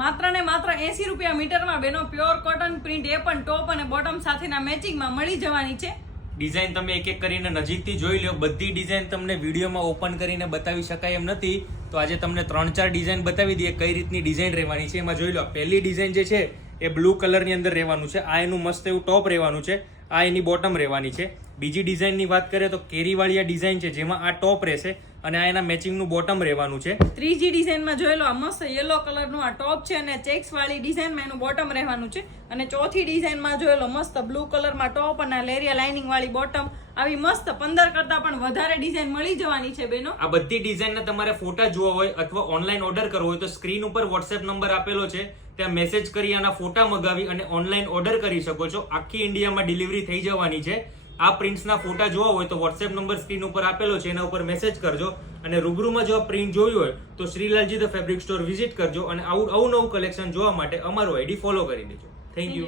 માત્ર ને માત્ર 80 રૂપિયા મીટરમાં બેનો પ્યોર કોટન પ્રિન્ટ એ પણ ટોપ અને બોટમ સાથેના મેચિંગમાં મળી જવાની છે. ડિઝાઇન તમે એક એક કરીને નજીકથી જોઈ લો. બધી ડિઝાઇન તમને વિડીયોમાં ઓપન કરીને બતાવી શકાય એમ નથી, તો આજે તમને 3-4 ડિઝાઇન બતાવી દઈએ કઈ રીતની ડિઝાઇન રહેવાની છે. એમાં જોઈ લો, પહેલી ડિઝાઇન જે છે એ બ્લુ કલરની અંદર રહેવાનું છે. આ એનું મસ્ત એવું ટોપ રહેવાનું છે, આ એની બોટમ રહેવાની છે. બીજી ડિઝાઇનની વાત કરીએ તો કેરીવાળી આ ડિઝાઇન છે, જેમાં આ ટોપ રહેશે અને આ એના મેચિંગનું બોટમ રહેવાનું છે. ત્રીજી ડિઝાઇનમાં જોઈ લો, આ મસ્ત યલો કલરનું આ ટોપ છે અને ચેક્સ વાળી ડિઝાઇનમાં એનું બોટમ રહેવાનું છે. અને ચોથી ડિઝાઇનમાં જોઈ લો, મસ્ત બ્લુ કલરમાં ટોપ અને લેરિયા લાઇનિંગ વાળી બોટમ. આવી મસ્ત 15 કરતા પણ વધારે ડિઝાઇન મળી જવાની છે બેનો. આ બધી ડિઝાઇનના તમારે ફોટા જોવા હોય અથવા ઓનલાઈન ઓર્ડર કરવો હોય તો સ્ક્રીન ઉપર વોટ્સએપ નંબર આપેલો છે, ત્યાં મેસેજ કરી આના ફોટા મંગાવી અને ઓનલાઈન ઓર્ડર કરી શકો છો. આખી ઇન્ડિયામાં ડિલિવરી થઈ જવાની છે. આ પ્રિન્ટ્સના ફોટા જોવા હોય તો વોટ્સએપ નંબર સ્ક્રીન ઉપર આપેલો છે, એના ઉપર મેસેજ કરજો. અને રૂબરૂમાં જો આ પ્રિન્ટ જોયું હોય તો શ્રીલાલજી ધ ફેબ્રિક સ્ટોર વિઝિટ કરજો અને આવું નવું કલેક્શન જોવા માટે અમારું આઈડી ફોલો કરી દેજો. Thank you.